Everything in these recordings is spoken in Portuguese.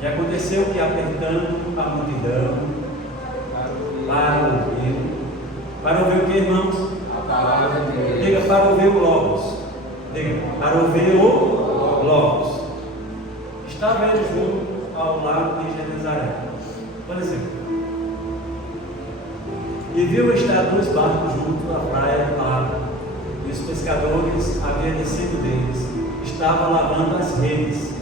E aconteceu que, apertando a multidão para ouvir o que, irmãos? A palavra de Deus. Diga, para ouvir o Logos. Diga, para ouvir o Logos. Estava ele junto ao lago de Genezaré, por exemplo, e viu estar 2 barcos junto à praia do lago, e os pescadores haviam descido deles, estavam lavando as redes.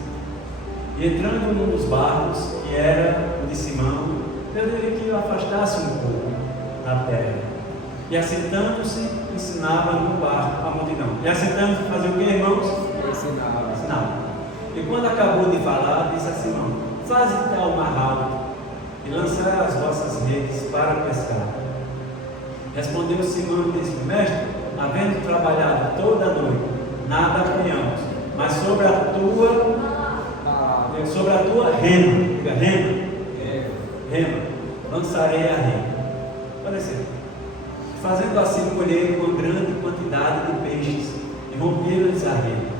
E entrando num dos barcos, que era o de Simão, pediu-lhe que o afastasse um pouco da terra. E assentando-se, ensinava no barco a multidão. E assentando-se, fazia o que, irmãos? Ensinava. E quando acabou de falar, disse a Simão: faze ao mar alto e lançai as vossas redes para pescar. Respondeu Simão e disse: mestre, havendo trabalhado toda a noite, nada apanhamos, mas sobre a tua rema, diga rema, lançarei a rede. Olha assim, fazendo assim, colheram uma grande quantidade de peixes e romperam-lhes a rede.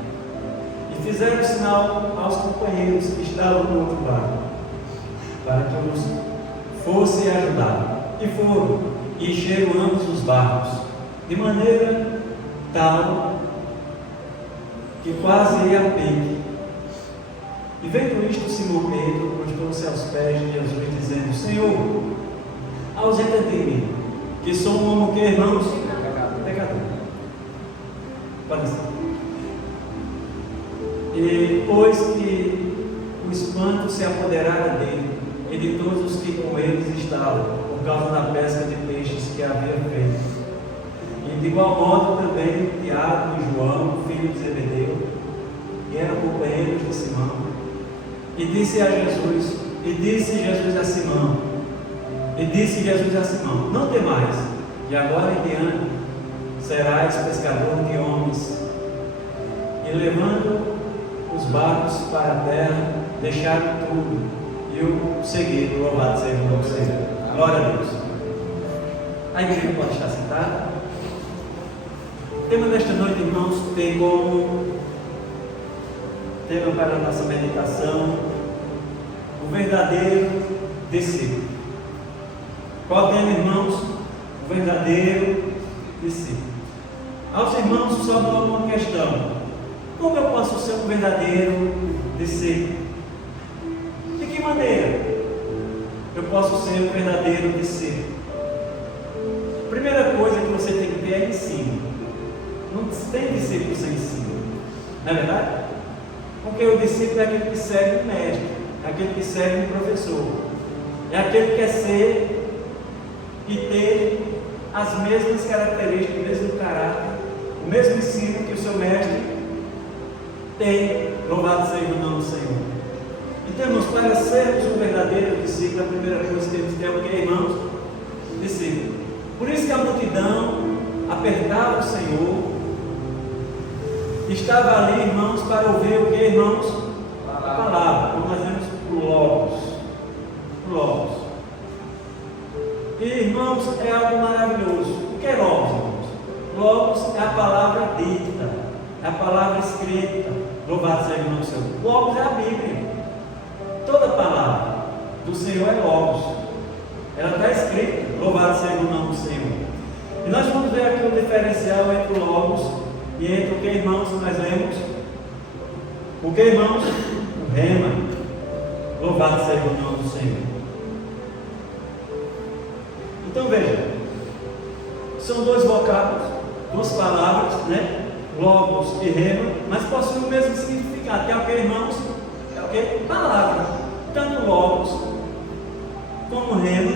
E fizeram sinal aos companheiros que estavam no outro barco, para que os fossem ajudar. E foram, e encheram ambos os barcos, de maneira tal que quase ia a pique. E vendo isto, Simão Pedro prostrou-se aos pés de Jesus, dizendo: Senhor, ausenta de mim, que sou um homem que, irmãos? Pecador. Pode ser. E pois que o espanto se apoderara dele e de todos os que com eles estavam, por causa da pesca de peixes que havia feito. E de igual modo também Tiago e João, filho de Zebedeu, que eram companheiros de Simão. E disse Jesus a Simão: não temais, de agora em diante serás pescador de homens. E levando os barcos para a terra, deixaram tudo e o seguiram. Louvado seja o nome do Senhor. Glória a Deus. A igreja pode estar sentada. O tema desta noite, irmãos, tem como tema para a nossa meditação o verdadeiro discípulo. Qual tema, irmãos? O verdadeiro discípulo. Aos irmãos sobrou uma questão: como eu posso ser um verdadeiro discípulo? De que maneira eu posso ser um verdadeiro discípulo? Primeira coisa que você tem que ter é ensino. Não tem discípulo sem ensino, não é verdade? Porque o discípulo é aquele que segue o mestre, é aquele que segue o professor, é aquele que quer ser e ter as mesmas características, o mesmo caráter, o mesmo ensino que o seu mestre tem. Louvado seja o nome do Senhor. Então, irmãos, para sermos um verdadeiro discípulo, a primeira coisa que temos que ter é o que, irmãos? Discípulo. Por isso que a multidão apertava o Senhor, estava ali, irmãos, para ouvir o que, irmãos? A palavra, como nós vemos, o Logos. E, irmãos, é algo maravilhoso. O que é Logos, irmãos? Logos é a palavra dita, é a palavra escrita. Louvado seja o nome do Senhor. Logos é a Bíblia. Toda palavra do Senhor é Logos. Ela está escrita. Louvado seja o nome do Senhor. E nós vamos ver aqui o diferencial entre o Logos e entre o que, irmãos, nós lemos? O que, irmãos? O rema. Louvado seja o nome do Senhor. Então veja, são 2 vocábulos, 2 palavras, né? Logos e rema, mas possuem o mesmo significado. Que é o que, irmãos? É o que? Palavra. Tanto Logos como rema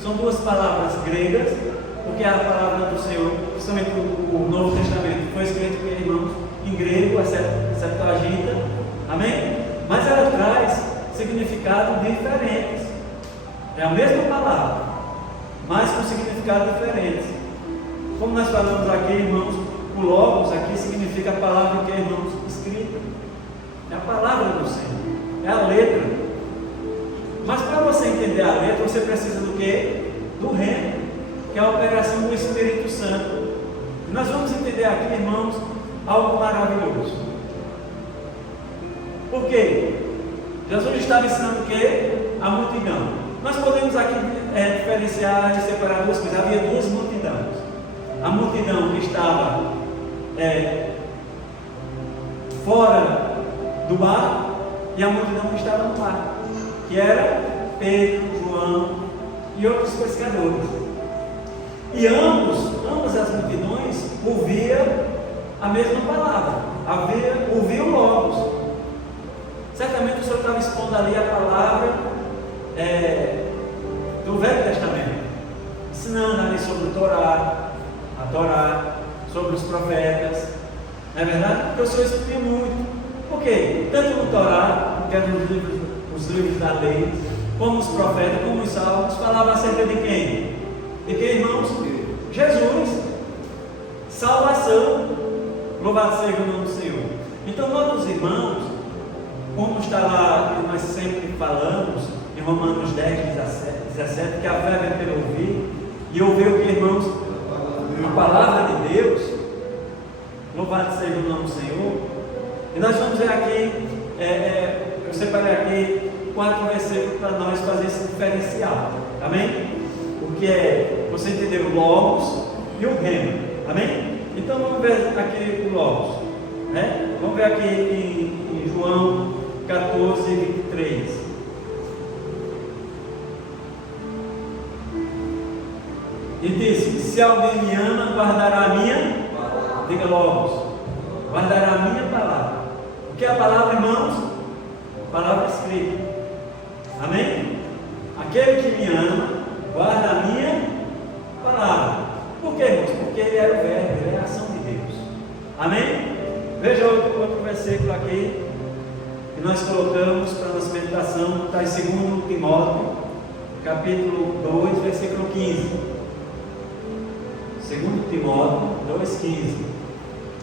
são 2 palavras gregas, porque a palavra do Senhor, principalmente o Novo Testamento, foi escrito, irmãos, em grego, a Septuaginta, amém? Mas ela traz significados diferentes. É a mesma palavra, mas com significados diferentes. Como nós falamos aqui, irmãos, o Logos aqui significa a palavra que, irmãos, escrita. É a palavra do Senhor, é a letra. Mas para você entender a letra, você precisa do quê? Do rema, que é a operação do Espírito Santo. E nós vamos entender aqui, irmãos, algo maravilhoso. Por quê? Jesus estava ensinando o quê? A multidão. Nós podemos aqui diferenciar e separar duas coisas. Havia duas multidões. A multidão que estava fora do barco e a multidão que estava no barco, que era Pedro, João e outros pescadores. E ambas as multidões ouviam a mesma palavra, ouviam Logos. Certamente o Senhor estava expondo ali a palavra do Velho Testamento, ensinando ali sobre a Torá, sobre os profetas, não é verdade? Porque o Senhor explica muito. Por quê? Tanto no Torá, que eram os livros da lei, como os profetas, como os salmos, falavam acerca de quem? De quem, irmãos? Jesus. Salvação. Louvado seja o nome do Senhor. Então, nossos irmãos, como está lá, nós sempre falamos, em Romanos 10, 17, que a fé vem pelo ouvir, e ouvir o que, irmãos? A palavra de Deus. Louvado seja o nome do Senhor. E nós vamos ver aqui, eu separei aqui 4 versículos para nós fazer esse diferencial. Amém? Porque você entendeu o Logos e o Rema. Amém? Então vamos ver aqui o Logos. Né? Vamos ver aqui em João 14, 23. E disse: se alguém me ama, guardará a minha, diga Logos, guardará a minha palavra. O que é a palavra, irmãos? Palavra escrita. Amém? Aquele que me ama, guarda a minha palavra. Por quê, irmãos? Porque ele era o verbo, ele era a ação de Deus. Amém? Veja outro versículo aqui que nós colocamos para a nossa meditação, está em 2 Timóteo, capítulo 2, versículo 15. 2 Timóteo 2,15.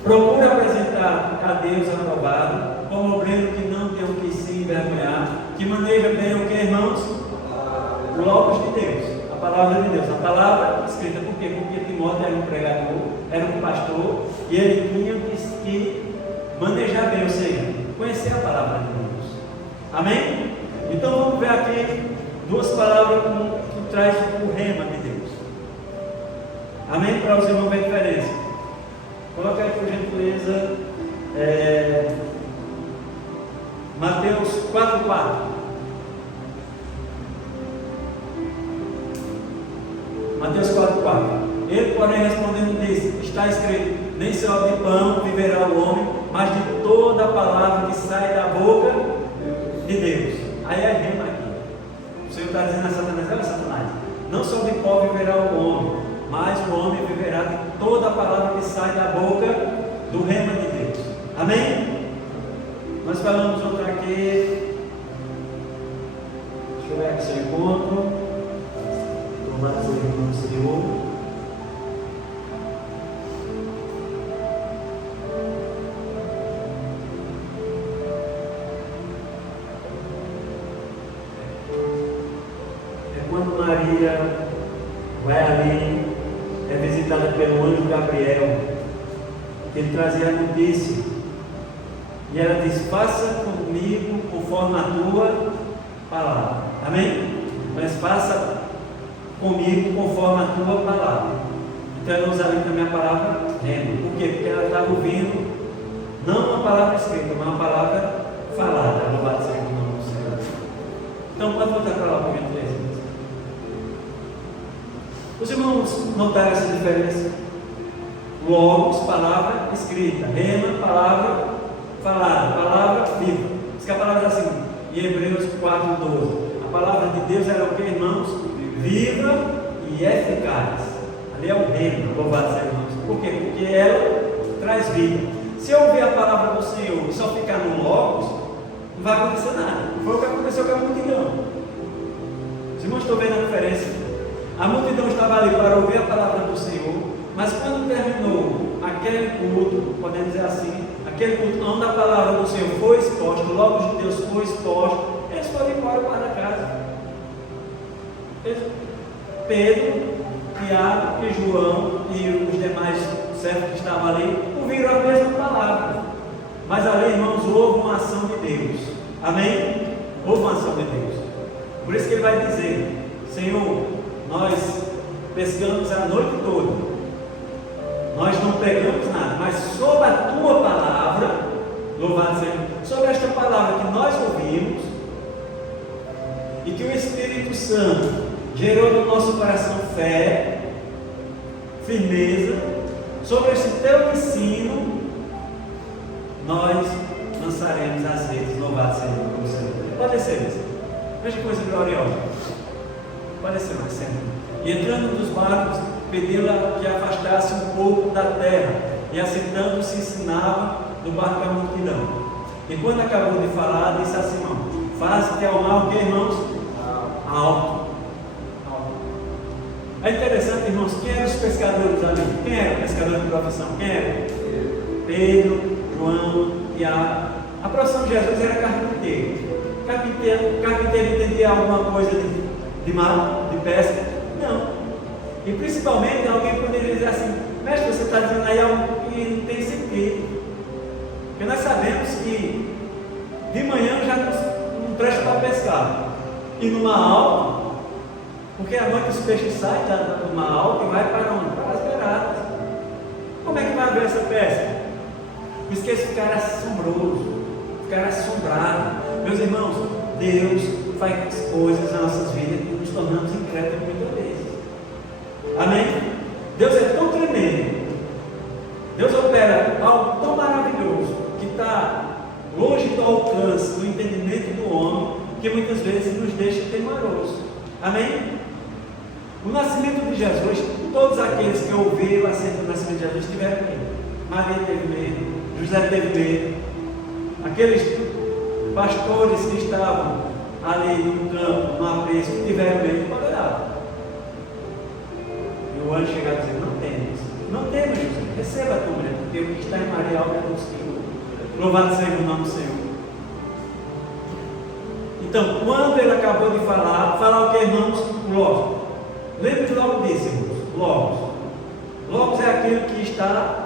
Procura apresentar a Deus aprovado, como obreiro que não tem o que se envergonhar, que maneja bem o que, irmãos? O Logos de Deus, a palavra de Deus, a palavra escrita. Por quê? Porque Timóteo era um pregador, era um pastor, e ele tinha que manejar bem, ou seja, conhecer a palavra de Deus. Amém? Então vamos ver aqui 2 palavras que traz o rema de Deus. Amém? Para os irmãos ver a diferença. Coloca aí, por gentileza, Mateus 4,4. Mateus 4,4. Ele, porém, respondendo, disse: está escrito, nem só de pão viverá o homem, mas de toda a palavra que sai da boca de Deus. Aí é rema aqui. O Senhor está dizendo a Satanás: olha, Satanás, não só de pão viverá o homem, mas o homem viverá de toda a palavra que sai da boca do rema de Deus. Amém? Nós falamos outra aqui. Deixa eu ver aqui se eu encontro. Louvado seja o nome do Senhor. É quando Maria vai ali, é visitada pelo anjo Gabriel, que ele trazia a notícia, e ela diz: faça comigo conforme a tua palavra. Amém? Mas faça comigo conforme a tua palavra. Então ela usa ali também a palavra rema. Por quê? Porque ela estava ouvindo não uma palavra escrita, mas uma palavra falada. Louvado seja o nome do Senhor. Então pode voltar para lá, por gentileza. Os irmãos notaram essa diferença? Logos, palavra escrita. Rema, palavra falada. Palavra viva. Diz que a palavra é assim, em Hebreus 4,12. A palavra de Deus era o que, irmãos? Viva e eficaz. Ali é o rema, louvado seja o nome. Por quê? Porque ela traz vida. Se eu ouvir a palavra do Senhor e só ficar no Logos, não vai acontecer nada. Foi o que aconteceu com a multidão. Os irmãos estão vendo a diferença? A multidão estava ali para ouvir a palavra do Senhor, mas quando terminou aquele culto, podemos dizer assim, aquele culto onde a palavra do Senhor foi exposta, o Logos de Deus foi exposto, eles foram embora para casa. Pedro, Tiago e João e os demais servos que estavam ali ouviram a mesma palavra, mas ali, irmãos, houve uma ação de Deus. Amém? Houve uma ação de Deus. Por isso que ele vai dizer: Senhor, nós pescamos a noite toda, nós não pegamos nada, mas sobre a tua palavra, louvado seja, sobre esta palavra que nós ouvimos e que o Espírito Santo gerou no nosso coração fé, firmeza, sobre esse teu ensino, nós lançaremos as redes. Louvado seja o Senhor. Pode descer, veja que coisa gloriosa. Pode descer, Marcelo. E entrando nos barcos, pediu-la que afastasse um pouco da terra, e assentando-se ensinava do barco a multidão. E quando acabou de falar, disse a Simão: faze-te ao mar o que, irmãos? Alto. É interessante, irmãos, quem eram os pescadores ali? Quem era o pescador de profissão? Quem era? Pedro, João, Tiago. A profissão de Jesus era carpinteiro. Carpinteiro entendia alguma coisa de mar, de pesca? Não. E principalmente alguém poderia dizer assim: mestre, você está dizendo aí algo que não tem sentido. Porque nós sabemos que de manhã já não presta para pescar. E numa alta, porque à noite os peixes saem do mar alto e vai para onde? Para as beiradas. Como é que vai haver essa pesca? Por isso que eles ficaram assombrosos, ficaram assombrados. Meus irmãos, Deus faz coisas nas nossas vidas que nos tornamos incrédulos muitas vezes. Amém? Deus é tão tremendo, Deus opera algo tão maravilhoso que está longe do alcance do entendimento do homem, que muitas vezes nos deixa temerosos. Amém? O nascimento de Jesus, todos aqueles que ouviram acerca do nascimento de Jesus tiveram medo. Maria teve medo, José teve medo, aqueles pastores que estavam ali no campo, no aprisco, que tiveram medo, tolerava. E o anjo chegava e dizia: não temas, não temas, José, receba a tua mulher, porque o que está em Maria é obra do Senhor. Louvado seja o nome do Senhor. Então, quando ele acabou de falar o que, irmãos? Logos. Lembre logo disso, irmãos. Logos. Logos é aquilo que está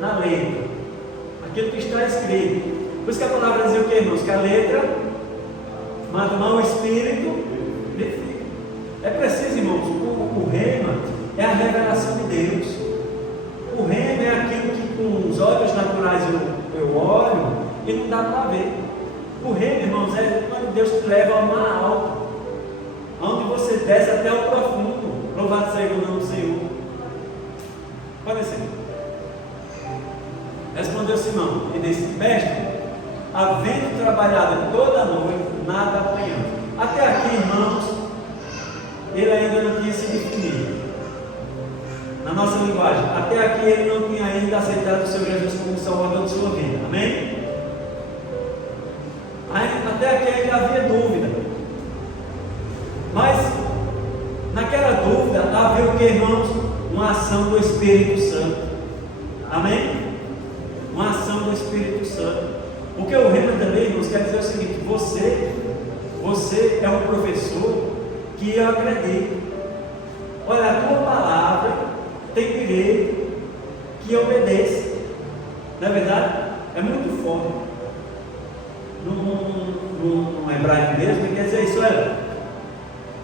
na letra, aquilo que está escrito. Por isso que a palavra dizia o que, irmãos? Que a letra mata o espírito vivifica. É preciso, irmãos, o rema é a revelação de Deus. O rema é aquilo que com os olhos naturais eu olho e não dá para ver. O reino, irmãos, é quando Deus te leva ao mar alto, onde você desce até o profundo. Louvado seja o nome do Senhor. Pode ser. Respondeu Simão e disse: mestre, havendo trabalhado toda a noite, nada apanhamos. Até aqui, irmãos, ele ainda não tinha se definido. Na nossa linguagem, até aqui ele não tinha ainda aceitado o Senhor Jesus como Salvador de sua vida. Amém? Até aqui ainda havia dúvida. Mas naquela dúvida havia o que, irmãos? Uma ação do Espírito Santo. Amém? Uma ação do Espírito Santo. Porque o reino também, irmãos, quer dizer o seguinte: você é um professor que eu acredito. Olha, a tua palavra tem direito que obedeça. Não é verdade? É muito forte. No hebraico mesmo, quer dizer isso: é,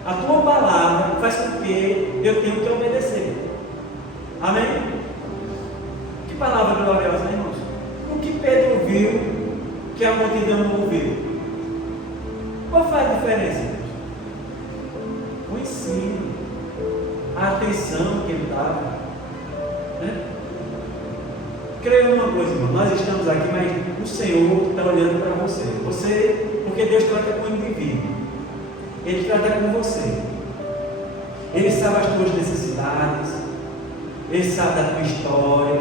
a tua palavra faz com que eu tenha que obedecer. Amém? Que palavra gloriosa, né, irmãos? O que Pedro viu que a multidão não ouviu? Qual faz a diferença, irmãos? O ensino, a atenção que ele dava, né? Creia numa coisa, irmão, nós estamos aqui, mas o Senhor está olhando para você, porque Deus trata com o indivíduo, Ele trata com você, Ele sabe as tuas necessidades, Ele sabe da tua história,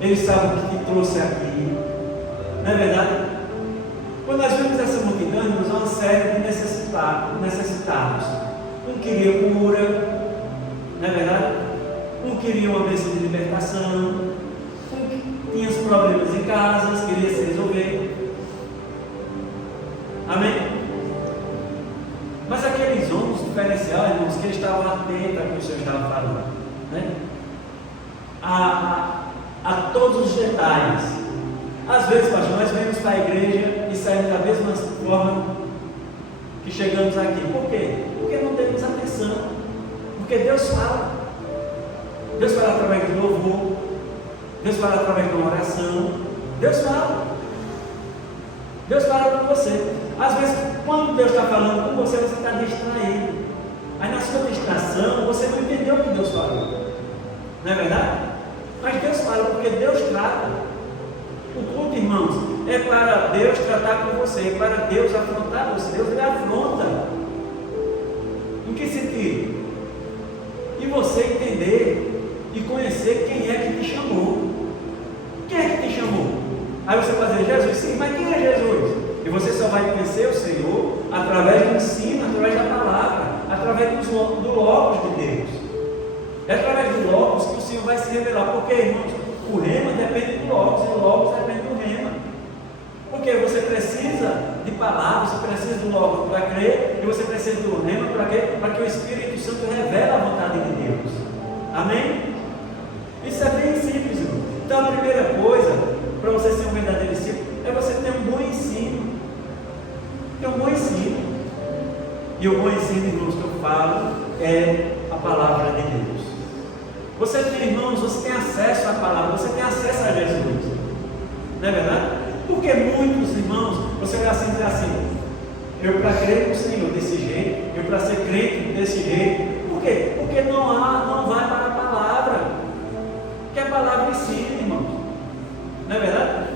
Ele sabe o que te trouxe aqui, não é verdade? Quando nós vemos essa multidão, nós vemos uma série de necessitados. Um queria cura, não é verdade? Um queria uma bênção de libertação, tinha os problemas em casa, queria se resolver. Amém? Mas aqueles homens diferenciais, irmãos, que eles estavam atentos ao que o Senhor estava falando, né? A todos os detalhes. Às vezes, pastor, nós vemos para a igreja e saímos da mesma forma que chegamos aqui. Por quê? Porque não temos atenção. Porque Deus fala. Deus fala através do louvor. Deus fala através de uma oração. Deus fala. Deus fala com você. Às vezes, quando Deus está falando com você, você está distraído. Aí na sua distração, você não entendeu o que Deus falou. Não é verdade? Mas Deus fala, porque Deus trata. O culto, irmãos, é para Deus tratar com você, é para Deus afrontar você. Deus lhe afronta. Em que sentido? E você entender e conhecer quem é que te chamou. Quem é que te chamou? Aí você vai dizer, Jesus, sim, mas quem é Jesus? E você só vai conhecer o Senhor através do ensino, através da palavra, através do Logos de Deus. É através do Logos que o Senhor vai se revelar. Porque, irmãos, o rema depende do Logos e o Logos depende do rema. Porque você precisa de palavras, você precisa do Logos para crer, e você precisa do rema para quê? Para que o Espírito Santo revele a vontade de Deus. Amém? Isso é bem simples, irmão. Então a primeira coisa, para você ser um verdadeiro discípulo, é você ter um bom ensino. Ter um bom ensino. E o bom ensino, irmãos, que eu falo é a palavra de Deus. Você tem, irmãos, você tem acesso à palavra, você tem acesso a Jesus. Não é verdade? Porque muitos, irmãos, você vai assim dizer assim, eu para crer no Senhor desse jeito, eu para ser crente desse jeito. Por quê? Porque não vai para a palavra. Que a palavra ensina, irmãos. Não é verdade?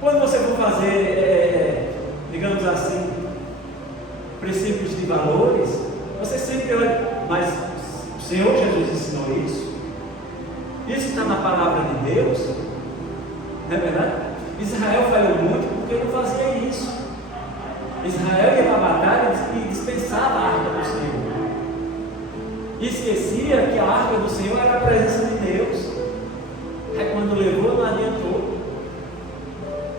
Quando você for fazer, digamos assim, princípios de valores, você sempre olha, mas o Senhor Jesus ensinou isso. Isso está na palavra de Deus. Não é verdade? Israel falhou muito porque não fazia isso. Israel ia para a batalha e dispensava a arca do Senhor. E esquecia que a arca do Senhor era a presença de Deus. Aí quando levou, não adiantou.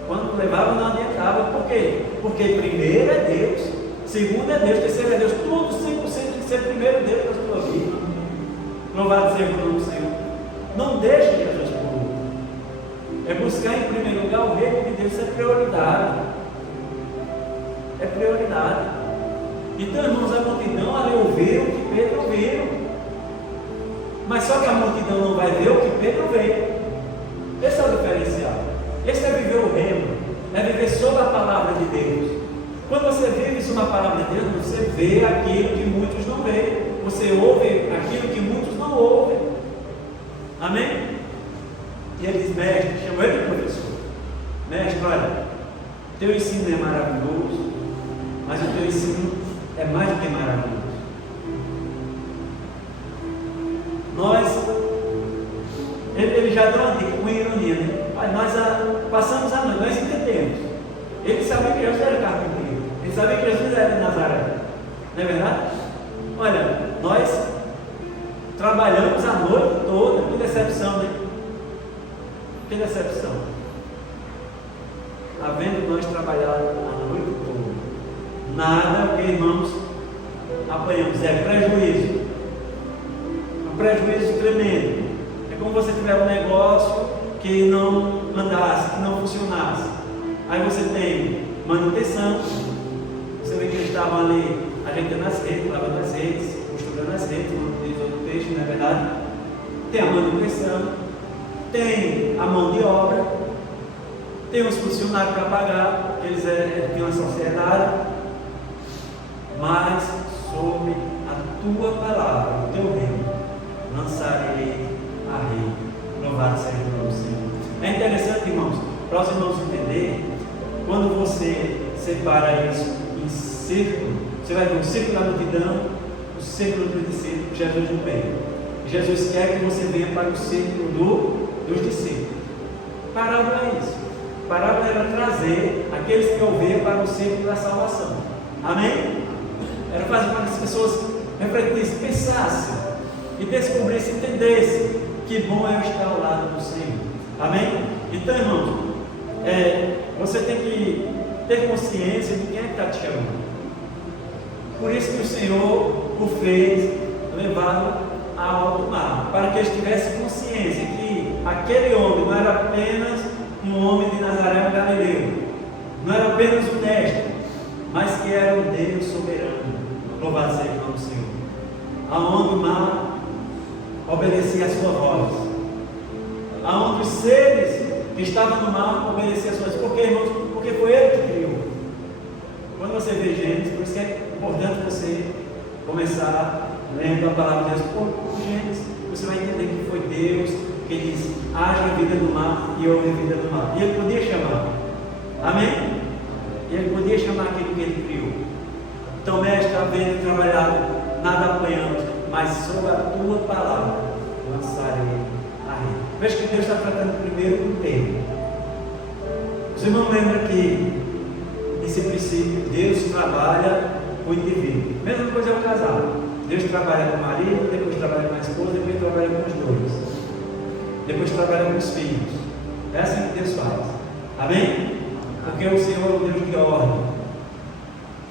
Quando levava, não adiantava. Por quê? Porque primeiro é Deus, segundo é Deus, terceiro é Deus. Tudo 100% tem que ser primeiro Deus na sua vida. Louvado seja o nome do Senhor. Não deixe Jesus por último. É buscar em primeiro lugar o reino de Deus. Isso é prioridade. É prioridade. Então, irmãos, a multidão ali ouviu o que Pedro ouviu. Mas só que a multidão não vai ver o que Pedro veio. Esse é o diferencial. Esse é viver o reino. É viver sob a palavra de Deus. Quando você vive sob a palavra de Deus, você vê aquilo que muitos não veem. Você ouve aquilo que muitos não ouvem. Amém? E ele diz, mestre, chamou ele de professor. Mestre, olha, teu ensino é maravilhoso, mas o teu ensino é mais do que maravilhoso. Ele já deu uma dica com ironia, né? Nós passamos a noite, nós entendemos. Ele sabia que Jesus era carpinteiro, ele sabia que Jesus era de Nazaré, não é verdade? Olha, nós trabalhamos a noite toda, que decepção, né? Que decepção. Havendo nós trabalhado a noite toda, nada que, irmãos, apanhamos, é prejuízo. Um prejuízo tremendo. É como você tiver um negócio que não andasse, que não funcionasse. Aí você tem manutenção. Você vê que eles estavam ali ajeitando as redes, lavando as redes, costurando as redes, como diz outro texto, não é verdade? Tem a manutenção, tem a mão de obra, tem os funcionários para pagar, eles têm uma sociedade, mas sob a tua palavra, o teu reino, lançarei a rede. Louvado seja o nome do Senhor. É interessante, irmãos, para os irmãos entenderem, quando você separa isso em círculo, você vai ver o círculo da multidão, o círculo dos discípulos, Jesus no meio. Jesus quer que você venha para o círculo dos discípulos. Parábola é isso. Parábola era trazer aqueles que ouviam para o círculo da salvação. Amém? Era fazer para que as pessoas refletissem, pensassem e descobrissem, entendessem que bom é eu estar ao lado do Senhor. Amém? Então, irmãos, você tem que ter consciência de quem é que está te chamando. Por isso que o Senhor o fez levá-lo ao alto mar, para que eles tivessem consciência que aquele homem não era apenas um homem de Nazaré, no Galileu, não era apenas um mestre, mas que era um Deus soberano. Louvado seja o nome do Senhor. Aonde o mar obedecia a sua voz, aonde os seres que estavam no mar obedeciam a sua voz. Por quê, irmãos? Porque foi Ele que criou. Quando você vê Gênesis, por isso que é importante você começar lendo a palavra de Deus por Gênesis, você vai entender que foi Deus que disse: haja vida no mar e houve vida no mar. E Ele podia chamar, amém? E Ele podia chamar aquilo que Ele criou. Então, mestre, está vendo trabalhado, nada apanhando, mas sobre a tua palavra lançarei a rede. Veja que Deus está tratando primeiro com o termo. Os irmãos lembram que nesse princípio Deus trabalha com o indivíduo. Mesma coisa é o casal. Deus trabalha com o marido, depois trabalha com a esposa, depois trabalha com os dois, depois trabalha com os filhos. É assim que Deus faz, amém? Porque o Senhor é o Deus de ordem.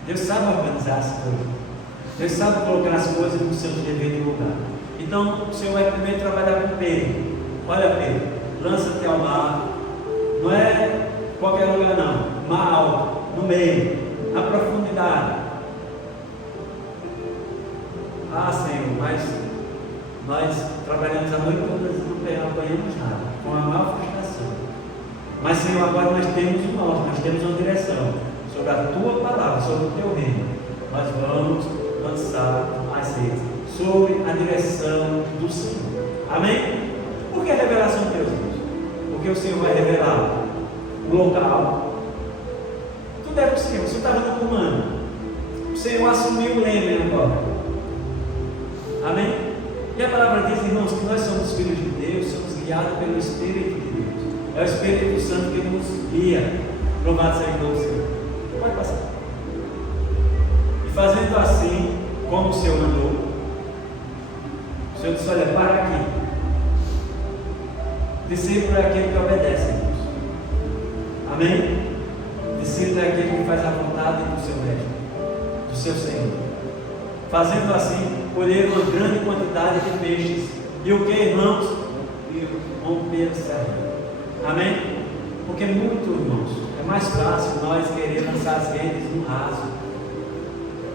Deus sabe organizar as coisas, Deus sabe colocar as coisas no seu devido lugar. Então o Senhor vai primeiro trabalhar com Pedro. Olha, Pedro, lança-te ao mar. Não é qualquer lugar não, mar alto, no meio, na profundidade. Ah, Senhor, mas nós trabalhamos a noite toda, não apanhamos nada, com a maior frustração. Mas, Senhor, agora nós temos um norte, nós temos uma direção sobre a tua palavra, sobre o teu reino. Nós vamos lançar as redes sobre a direção do Senhor. Amém? Por que a revelação de Deus? Porque o Senhor vai revelar o local. Tudo é do Senhor. O Senhor estava no comando. O Senhor assumiu o leme agora. Amém? E a palavra diz, irmãos, que nós somos filhos de Deus, somos guiados pelo Espírito de Deus. É o Espírito Santo que nos guia. Louvado seja o nome do Senhor. Pode passar. E fazendo assim, como o Senhor mandou, o Senhor disse: olha, para aqui. Discípulo é aquele que obedece, irmãos. Amém? Discípulo é aquele que faz a vontade do seu mestre, do seu Senhor. Fazendo assim, colheram uma grande quantidade de peixes. E o que, irmãos? Romper o céu. Amém? Porque muito, irmãos, é mais fácil nós querer lançar as redes no raso.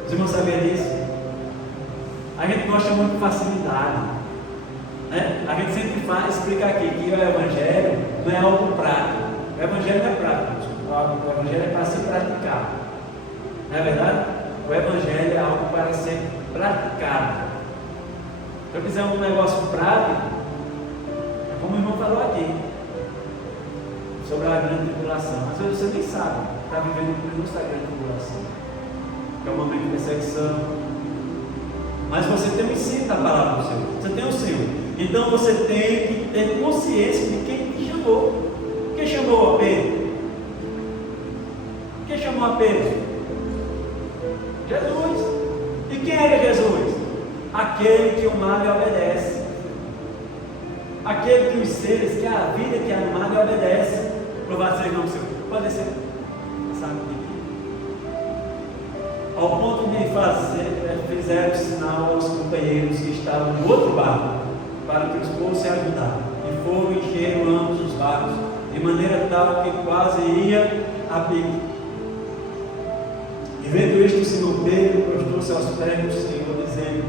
Os irmãos sabiam disso? A gente gosta muito de facilidade, né? A gente sempre explica aqui que o Evangelho não é algo prático. O Evangelho não é prático. O Evangelho é para se praticar. Não é verdade? O Evangelho é algo para ser praticado. Se eu quiser um negócio prático, é como o irmão falou aqui, sobre a grande tribulação. Às vezes você nem sabe, está vivendo o primeiro da grande tribulação, que é o momento de perseguição. Mas você tem o ensino da palavra do Senhor, você tem o Senhor. Então você tem que ter consciência de quem te chamou. Quem chamou a Pedro? Quem chamou a Pedro? Jesus. E quem era Jesus? Aquele que o mar lhe obedece. Aquele que os seres, que a vida que há no mar lhe obedece. Louvado seja o nome do Senhor. Pode descer. Sabe aqui. Ao ponto de fizeram sinal aos companheiros que estavam no outro barco, para que os fossem ajudar. E foram e encheram ambos os barcos, de maneira tal que quase ia a pique. E vendo isto, o Senhor Pedro prostrou-se aos pés do Senhor, dizendo: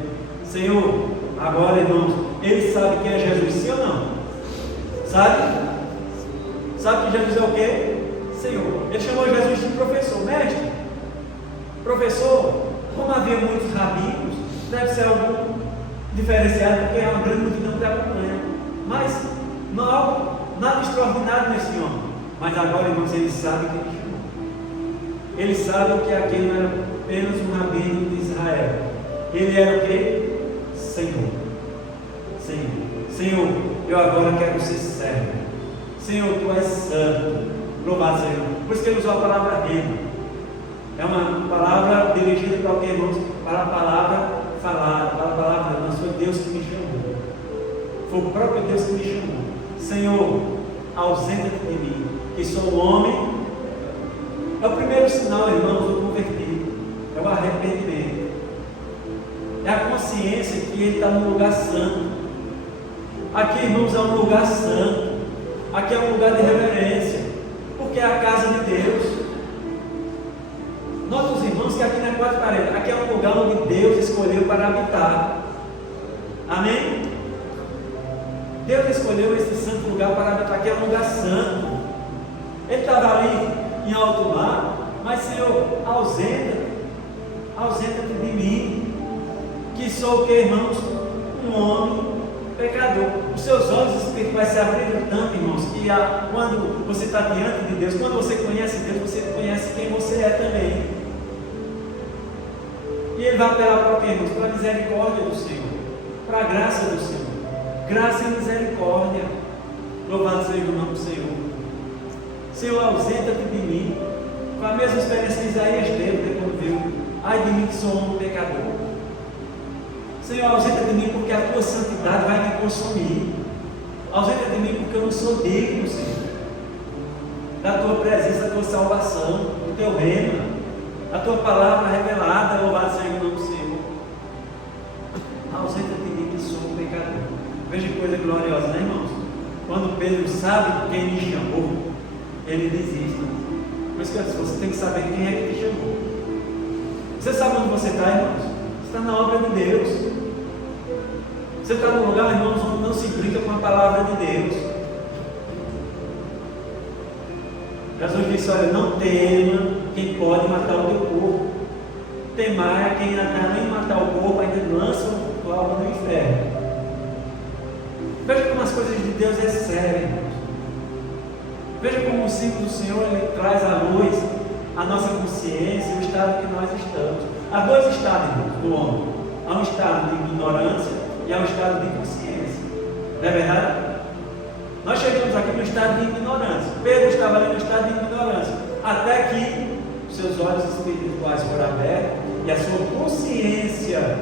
Senhor, agora, irmãos, ele sabe quem é Jesus, sim ou não? Sabe? Sabe que Jesus é o quê? Senhor. Ele chamou Jesus de professor, mestre. Professor, como havia muitos rabinos, deve ser algo diferenciado, porque é uma grande multidão que acompanha. Mas não, nada extraordinário nesse homem. Mas agora, irmãos, ele sabe quem ele chamou. Ele sabe que aquele não era apenas um rabino de Israel. Ele era o quê? Senhor. Senhor. Senhor, eu agora quero ser servo. Senhor, tu és santo. Louvado seja. Por isso que ele usou a palavra rema. É uma palavra dirigida para o que, irmãos? Para a palavra falada, para a palavra, mas foi Deus que me chamou. Foi o próprio Deus que me chamou. Senhor, ausenta-te de mim, que sou um homem. É o primeiro sinal, irmãos, do convertido. É o arrependimento. É a consciência que ele está num lugar santo. Aqui, irmãos, é um lugar santo. Aqui é um lugar de reverência, porque é a casa de Deus. Note os irmãos. Irmãos, que aqui não é quatro paredes, aqui é um lugar onde Deus escolheu para habitar. Amém? Deus escolheu esse santo lugar para habitar, aqui é um lugar santo. Ele estava ali em alto mar, mas Senhor, ausenta-te de mim, que sou o que, irmãos? Um homem pecador. Os seus olhos espirituais se abriram tanto, irmãos, que quando você está diante de Deus, quando você conhece Deus, você conhece quem você é também. E Ele vai apelar para o que, irmãos? Para a misericórdia do Senhor, para a graça do Senhor. Graça e misericórdia. Louvado seja o nome do Senhor. Senhor, ausenta-te de mim. Com a mesma experiência que Isaías teve quando viu: ai de mim que sou homem pecador. Senhor, ausenta de mim porque a tua santidade vai me consumir. Ausenta de mim porque eu não sou digno, Senhor, da tua presença, da tua salvação, do teu reino, da tua palavra revelada. Louvado seja o nome do Senhor. Ausenta de mim que sou um pecador. Veja que coisa gloriosa, né, irmãos? Quando Pedro sabe quem lhe chamou, ele desiste. Por isso que eu disse, você tem que saber quem é que te chamou. Você sabe onde você está, irmãos? Você está na obra de Deus. Você está num lugar, irmãos, onde não se brinca com a palavra de Deus. Jesus disse: olha, não tema quem pode matar o teu corpo. Temai a quem nem matar o corpo ainda lança o alma no inferno. Veja como as coisas de Deus é sério, irmãos. Veja como o símbolo do Senhor ele traz à luz a nossa consciência e o estado que nós estamos. Há dois estados, irmãos, do homem. Há um estado de ignorância e há um estado de consciência. Não é verdade? Nós chegamos aqui no estado de ignorância. Pedro estava ali no estado de ignorância, até que os seus olhos espirituais foram abertos e a sua consciência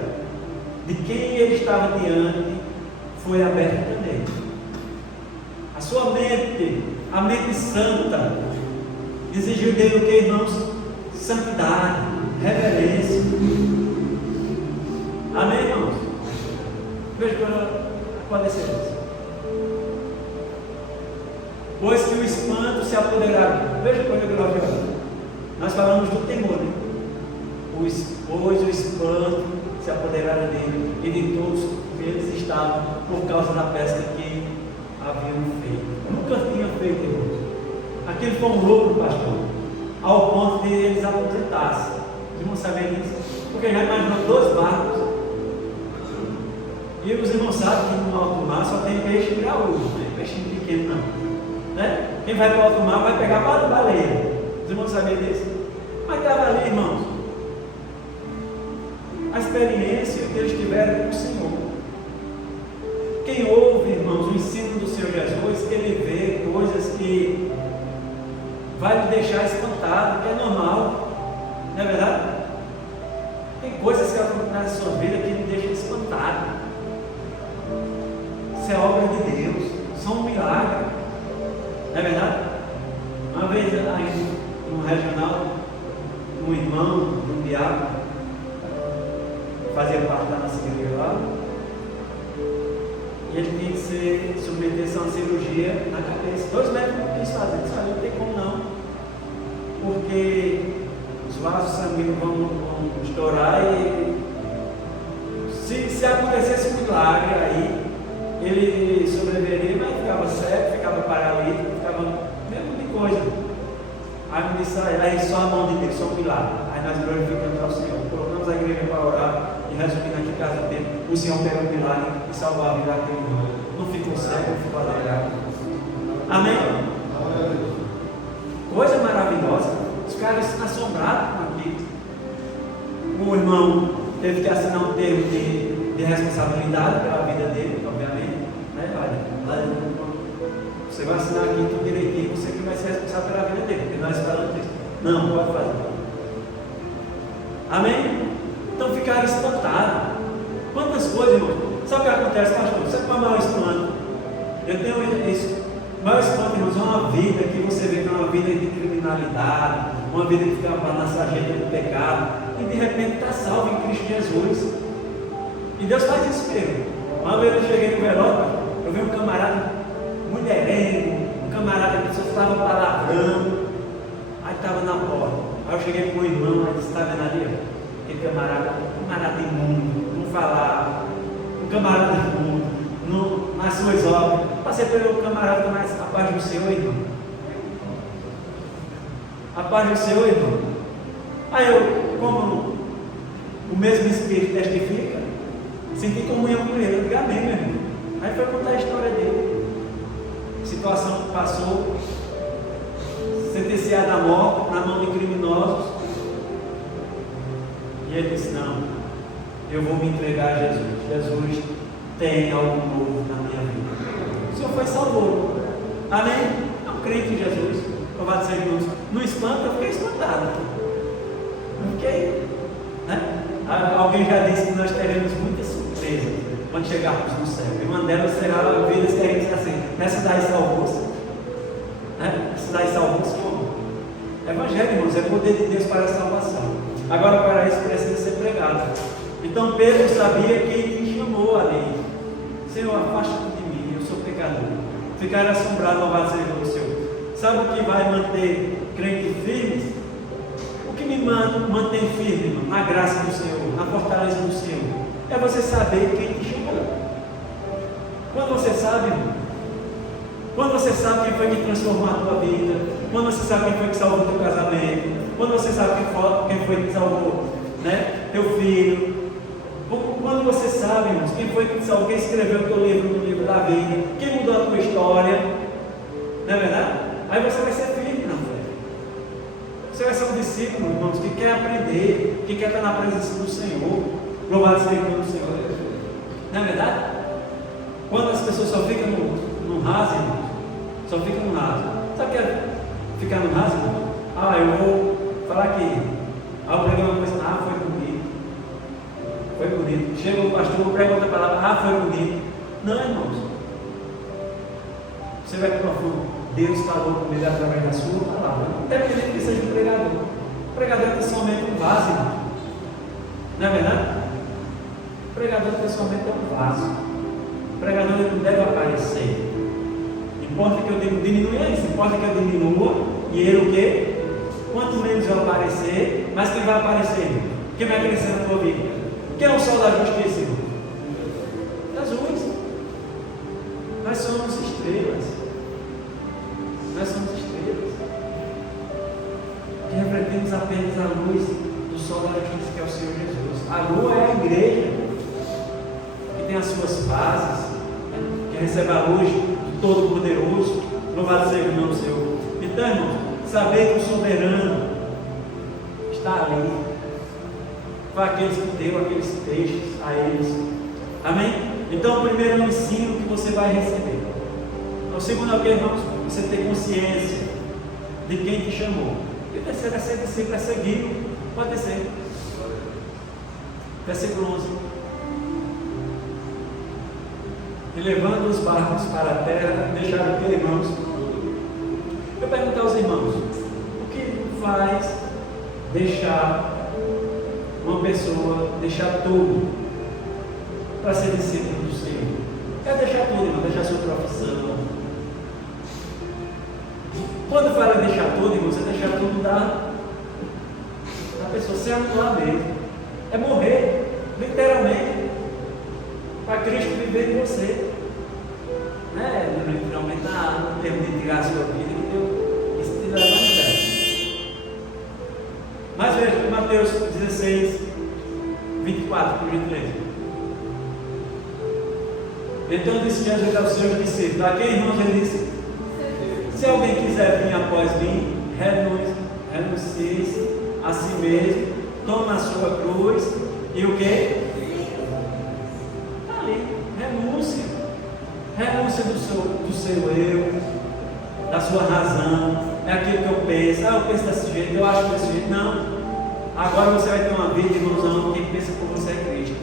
de quem ele estava diante foi aberta também. A sua mente, a mente santa, exigiu dele o que, irmãos? Santidade, reverência. Amém, irmãos? Veja quando aconteceu isso. Pois que o espanto se apoderava. Veja quando eu glorioso. Nós falamos do temor, né? Pois o espanto se apoderara dele e de todos que eles estavam por causa da pesca que haviam feito. Nunca tinham feito, irmãos. Aquilo foi um lucro, pastor, ao ponto de eles aposentassem. Vocês não sabem disso? Porque já imaginou 2 barcos. E os irmãos sabem que no alto mar só tem peixe graúdo, não é peixe pequeno não. Né? Quem vai para o alto mar vai pegar baleia. Os irmãos sabem disso? Mas estava ali, irmãos, a experiência que eles tiveram com o Senhor. Quem ouve, irmãos, o ensino do Senhor Jesus, ele vê coisas que vai lhe deixar espantado, que é normal, não é verdade? Tem coisas que acontecem na sua vida que lhe deixam espantado. Isso é obra de Deus, isso é um milagre, não é verdade? Uma vez aí no regional, um irmão, um diabo, fazia parte da nossa igreja lá, e ele tinha que se submeter a uma cirurgia na cabeça. 2 médicos não quis fazer, disse: não tem como não, porque os vasos sanguíneos vão estourar e se acontecesse um milagre aí, ele sobreviveria, mas ficava cego, ficava paralítico, ficava mesmo de coisa. Aí me disse: aí só a mão de Deus, só um milagre. Aí nós glorificamos ao Senhor, colocamos a igreja para orar. E resumindo aqui, caso do tempo, o Senhor pegou o milagre e salvou a vida daquele irmão. Não ficou cego, não ficou alegrado. Amém? Coisa maravilhosa. Os caras assombrados com aquilo. O irmão teve que assinar um termo de responsabilidade pela vida dele, obviamente. Né? Olha, você vai assinar aqui tudo direitinho, você que vai ser responsável pela vida dele, porque nós falamos isso. Não, pode fazer. Amém? Então ficaram espantados. Quantas coisas, irmão? Sabe o que acontece, pastor? Você põe maior espanto. Eu tenho isso. Maior espanto, irmãos, é uma vida que você vê que é uma vida de criminalidade, uma vida que fica na sarjeta do pecado, e de repente está salvo em Cristo Jesus. E Deus faz isso mesmo. Uma vez eu cheguei no velório, eu vi um camarada mulherengo, um camarada que só estava palavrando, aí estava na porta. Aí eu cheguei para o irmão e disse: está vendo ali? Aquele camarada imundo, não falava, um camarada imundo, nas suas obras. Passei pelo camarada, mas a paz do Senhor, irmão. A paz do Senhor, irmão. Aí eu, como o mesmo Espírito testifica, senti comunhão com ele. Eu digo: amém, meu irmão. Aí foi contar a história dele. Situação que passou, sentenciado à morte na mão de criminosos. E ele disse: não, eu vou me entregar a Jesus. Jesus tem algo novo na minha vida. O Senhor foi salvou. Amém? É um crente em Jesus. Louvado seja Deus. Não espanta, eu fiquei espantado. Eu fiquei, né? Alguém já disse que nós teremos muitas surpresas quando chegarmos no céu. E uma delas será a vida que teremos assim. Essa daí salvou-se. Essa daí salvou-se como? Evangelho, irmãos, é o poder de Deus para a salvação. Agora, para isso precisa ser pregado. Então Pedro sabia que ele chamou a lei. Senhor, afasta-te de mim, eu sou pecador. Ficar assombrado, louvado seja o Senhor. Sabe o que vai manter crentes firmes? O que me mantém firme, irmão, na graça do Senhor, na fortaleza do Senhor, é você saber quem te chamou. Quando você sabe, irmão, quando você sabe quem foi que transformou a tua vida, quando você sabe quem foi que salvou o teu casamento, quando você sabe quem foi que salvou, né, teu filho, quando você sabe, irmãos, quem foi que te salvou, quem escreveu o teu livro no livro da vida, quem mudou a tua história, não é verdade? Aí você vai ser firme na fé. Você vai ser um discípulo, irmãos, que quer aprender, que quer estar na presença do Senhor. Louvado seja o nome do Senhor. Não é verdade? Quando as pessoas só ficam no raso, irmãos, só ficam no raso. Sabe o que é ficar no raso, irmãos? Eu vou falar aqui. Aí eu preguei uma coisa: foi bonito. Foi bonito. Chega o pastor, prega outra palavra: foi bonito. Não, irmãos. Você vai para o fundo. Deus falou comigo através da sua palavra. Independente que seja um pregador. O pregador é somente um vaso, irmão. Não é verdade? O pregador pessoalmente é um vaso. O pregador não deve aparecer. Importa que eu diminua isso, importa que eu diminua. E ele o quê? Quanto menos eu aparecer, mas quem vai aparecer? Quem vai crescer na tua vida? Quem é o sol da justiça, irmão? Jesus. Nós somos estrelas. Nós somos estrelas que refletimos apenas a luz do sol da justiça, que é o Senhor Jesus. A lua é a igreja que tem as suas bases, que recebe a luz do Todo-Poderoso. Louvado seja o nome do Senhor. Então, irmãos, saber que o soberano está ali para aqueles que deu aqueles textos a eles. Amém? Então, o primeiro é o ensino que você vai receber. O segundo é o que, irmãos? Você ter consciência de quem te chamou. E o terceiro é ser discípulo, é seguir. Pode ser. Versículo 11. E levando os barcos para a terra, deixaram o que, irmãos? Eu pergunto aos irmãos: o que faz deixar uma pessoa deixar tudo para ser discípulo do Senhor? É deixar tudo, irmão, deixar sua profissão. Quando fala deixar tudo, irmão, você deixar tudo da pessoa, se anular mesmo. É morrer, literalmente, para Cristo viver em você. Né? Literalmente, no termo de tirar a sua vida, que isso te leva no pé. Mas veja, Mateus 16, 24, por gentileza. Então disse Jesus aos seus discípulos: a quem, irmãos, ele disse: se alguém quiser vir após mim, renuncie a si mesmo, toma a sua cruz e o quê? Está ali, renúncia. Renúncia do seu eu, da sua razão. É aquilo que eu penso. Eu penso desse jeito, eu acho desse jeito. Não. Agora você vai ter uma vida, irmãozão, quem pensa por você é Cristo.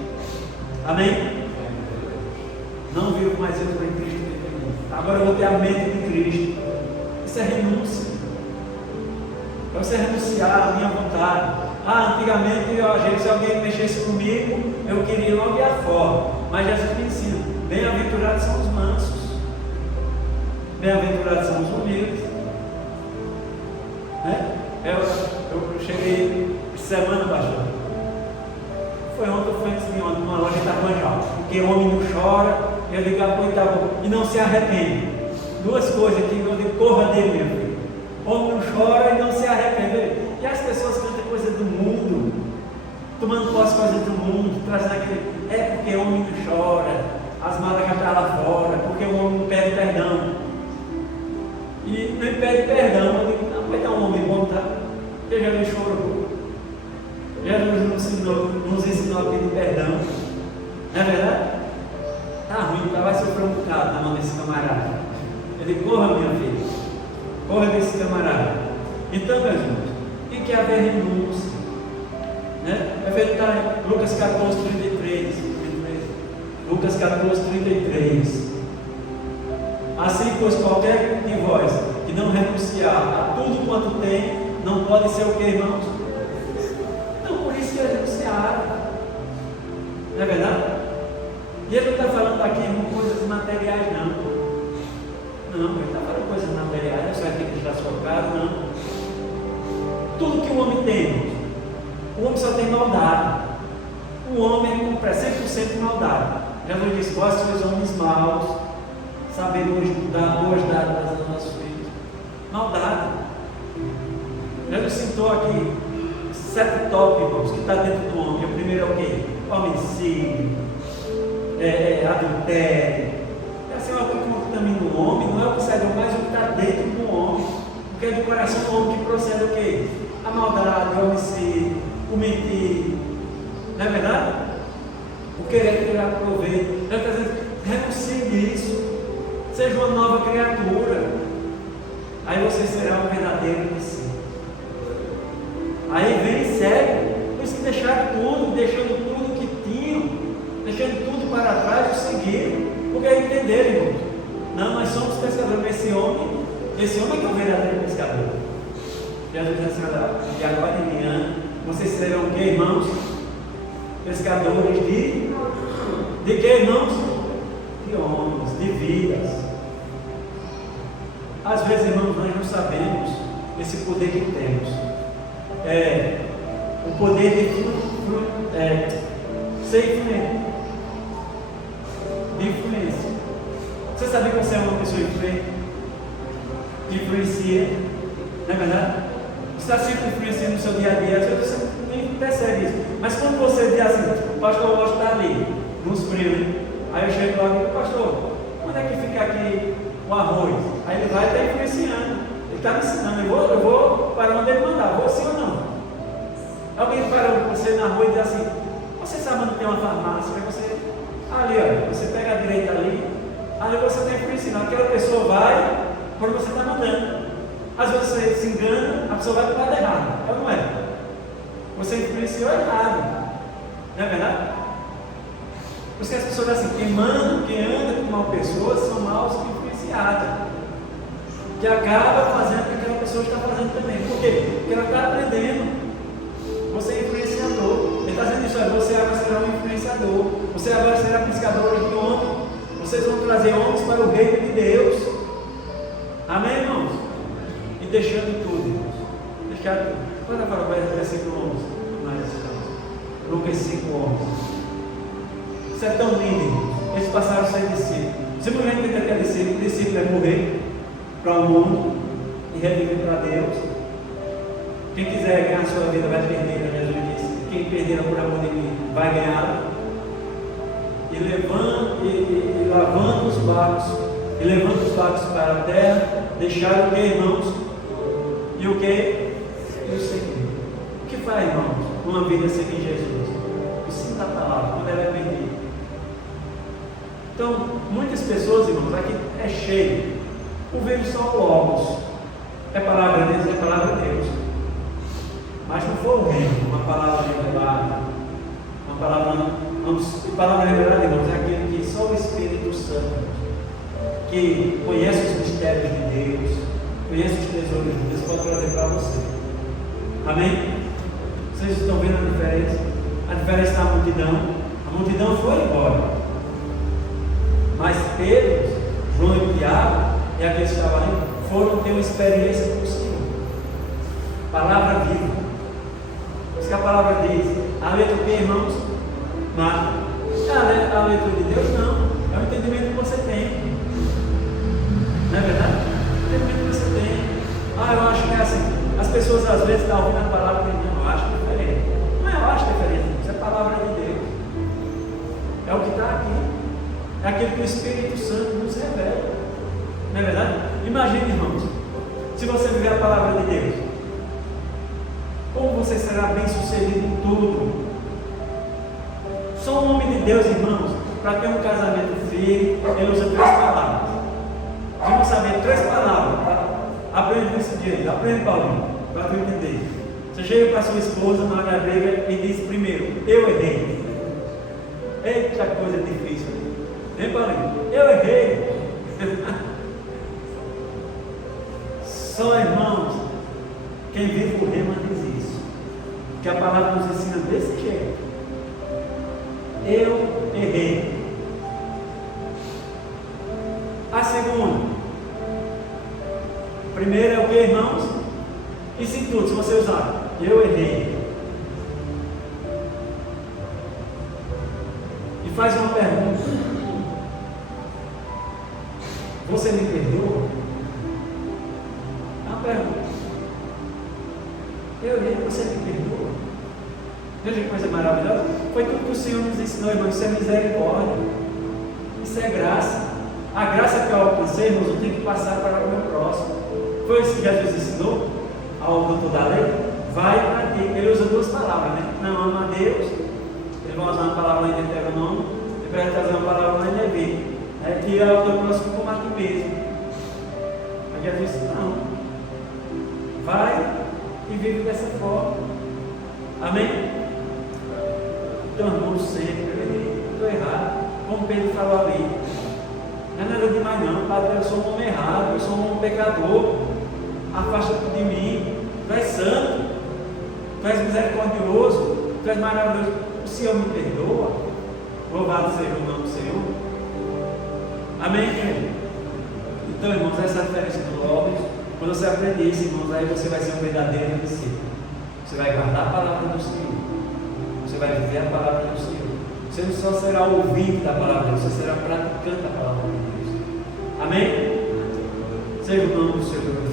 Amém? Não vivo mais eu para Cristo. Agora eu vou ter a mente de Cristo. Isso é renúncia. É você renunciar à minha vontade. Antigamente, se alguém mexesse comigo, eu queria logo ir fora. Mas Jesus me ensina: bem-aventurados são os mansos, bem-aventurados são os humildes. Né? Eu cheguei semana, pastor. Foi ontem ou foi antes de ontem, numa loja de Itabanjal. Porque o homem não chora, eu digo, tá bom, e não se arrepende. Duas coisas que eu digo, corra dele, meu filho. O homem não chora e não se arrepende. E as pessoas cantam coisa do mundo, tomando posse de coisas do mundo, trazendo aquele. É porque o homem não chora, as malas já estão lá fora, porque o homem não pede perdão. E nem pede perdão. Eu digo, não, vai dar um homem bom, tá? Porque Jesus chorou. Jesus nos ensinou a pedir perdão. Não é verdade? Tá ruim, tá? Vai sofrer um bocado na mão desse camarada. Ele diz, corra, minha filha. Corra desse camarada. Então, meus irmãos, tem que haver renúncia. Né? É feito em Lucas 14, 33. Lucas 14, 33. Assim, pois, qualquer de vós que não renunciar a tudo quanto tem, não pode ser o que, irmãos? Então, por isso que é renunciar. Não é verdade? E ele não está falando aqui de coisas materiais, não. Não, ele está falando coisas materiais, você vai ter que deixar sua casa, não. Tudo que o homem tem, o homem só tem maldade. O homem é 100% maldade. Jesus disse, vós sois homens maus, sabemos dar boas dádivas aos nossos filhos. Maldade. Jesus citou aqui 7 tópicos que está dentro do homem. O primeiro é o quê? Homicídio, adultério. Assim, é o que contamina o homem, não é o que sai do homem, mas o que está dentro do homem. Porque é do coração do homem que procede o quê? A maldade, o homicídio, o mentir. Não é verdade? O querer tirar proveito. Jesus está dizendo, renuncie disso. Seja uma nova criatura. Aí você será um verdadeiro discípulo. Aí vem e segue. Por isso que deixaram tudo, deixando tudo que tinham, deixando tudo para trás, o seguiram. Porque aí entenderam, irmãos. Não, nós somos pescadores. Esse homem é que é o verdadeiro pescador. Jesus disse assim, de agora em diante, vocês serão o que, irmãos? Pescadores de que, irmãos? De homens, de vidas. Às vezes, irmãos, nós não sabemos esse poder que temos. O poder de ser influente. De influência. Você sabe que você é uma pessoa influente? Que influencia, não é verdade? Você está sempre influenciando no seu dia a dia, você nem percebe isso. Mas quando você diz assim, pastor, eu gosto de estar ali, nos frios, aí eu chego lá e digo, pastor, onde é que fica aqui o arroz? Aí ele vai estar influenciando, ele está me ensinando, eu vou para onde ele mandar, vou sim ou não? Alguém para você na rua e diz assim, você sabe onde tem uma farmácia? Aí você, ali, olha, você pega a direita ali você está influenciando, aquela pessoa vai quando você está mandando. Às vezes você se engana, a pessoa vai para o lado errado, é ou não é? Você influenciou errado, não é verdade? Por isso que as pessoas dizem assim, quem anda com mal pessoas são maus influenciadas, que acaba fazendo o que aquela pessoa está fazendo também. Por quê? Porque ela está aprendendo. Você é influenciador. Ele está dizendo isso, você agora será um influenciador. Você agora será pescador de homens. Vocês vão trazer homens para o reino de Deus. Amém, irmãos? E deixando tudo, irmãos. Deixar tudo. Quando para o versículo 11, Lucas 5, 11. Isso é tão lindo, irmãos. Eles passaram a ser discípulos. Você não vai entender que é discípulo. Discípulo é morrer para o mundo e reviver para Deus. Quem quiser ganhar a sua vida vai perder, Jesus disse. Quem perder por amor de mim vai ganhar. E lavando os barcos, e levando os barcos para a terra, deixaram o que, irmãos? E o que? E o seguir. O que faz, irmãos, uma vida seguir Jesus? O sim da palavra, quando ela é bendita. Então, muitas pessoas, irmãos, aqui é cheio. O veio só o Logos. É palavra de Deus, é palavra de Deus. Mas não foi o reino, uma palavra revelada. Uma palavra revelada, irmãos, é aquele que só o Espírito Santo, que conhece os mistérios de Deus, conhece os tesouros de Deus, pode trazer para você. Amém? Vocês estão vendo a diferença? A diferença da multidão. A multidão foi embora. Mas Pedro, João e Tiago, e aqueles que estavam ali, foram ter uma experiência com o Senhor. Palavra viva. que a palavra diz. A letra o que, irmãos? Mata. A letra de Deus não. É o entendimento que você tem. Não é verdade? É o entendimento que você tem. Eu acho que é assim. As pessoas às vezes estão ouvindo a palavra e dizem, eu acho diferente. Não é eu acho diferente, isso é a palavra de Deus. É o que está aqui. É aquilo que o Espírito Santo nos revela. Não é verdade? Imagine, irmãos, se você viver a palavra de Deus, como você será bem sucedido em tudo. Só um homem de Deus, irmãos, para ter um casamento firme, ele usa 3 palavras. Vamos saber 3 palavras. Aprende nesse dia, aprende, Paulinho, para tu entender. Você chega para sua esposa na hora da briga e diz primeiro, eu errei. Eita coisa difícil. Hein, Paulinho? Eu errei. Só, irmãos, quem vive o rema diz isso. Que a palavra nos ensina desse jeito. Eu errei. A segunda. Primeiro é o que, irmãos? E se tudo, se você usar, eu errei. E faz uma pergunta. Você me perdoa? É uma pergunta. Eu errei, você me perdoa? Veja que coisa maravilhosa. Foi tudo que o Senhor nos ensinou, irmão. Isso é misericórdia. Isso é graça. A graça que eu alcancei, irmãos, eu tenho que passar para o meu próximo. Foi isso que Jesus ensinou ao doutor da lei? Vai para ti. Ele usa 2 palavras, né? Não ama a Deus. Ele vai usar uma palavra em Deuteronômio. Ele vai trazer uma palavra em Levítico. Que é o teu próximo como a ti mesmo. Aí Jesus disse, não. Vai e vive dessa forma. Amém? Então, irmão, sempre eu errei. Estou errado. Como Pedro falou ali. Não é nada demais não, Padre, eu sou um homem errado, eu sou um homem pecador. Afasta-te de mim. Tu és santo, tu és misericordioso, tu és maravilhoso. O Senhor me perdoa. Louvado seja o nome do Senhor. Amém, querido? Então, irmãos, essa é a diferença do Logos. Quando você aprender isso, irmãos, aí você vai ser um verdadeiro discípulo. Você vai guardar a palavra do Senhor. Você vai viver a palavra do Senhor. Você não só será ouvinte da palavra de Deus, você será praticante da palavra de Deus. Amém? Seja o nome do Senhor.